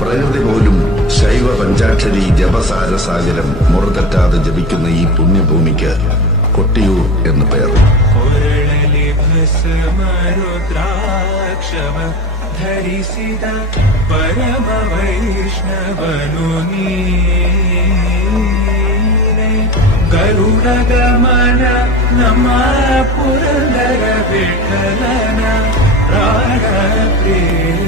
പ്രകൃതി പോലും ശൈവ പഞ്ചാക്ഷരി ജപസാരസാഗരം മുറതെറ്റാതെ ജപിക്കുന്ന ഈ പുണ്യഭൂമിക്ക് കൊട്ടിയൂർ എന്ന് പേർ. ಧರಿಸಿದ ಪರಮ ವೈಷ್ಣವನು ನೀನೆ. ಗರುಡ ಗಮನ ನಮ್ಮ ಪುರಂದರ ವಿಠಲನ ಪ್ರಾಣ ಪ್ರಿಯ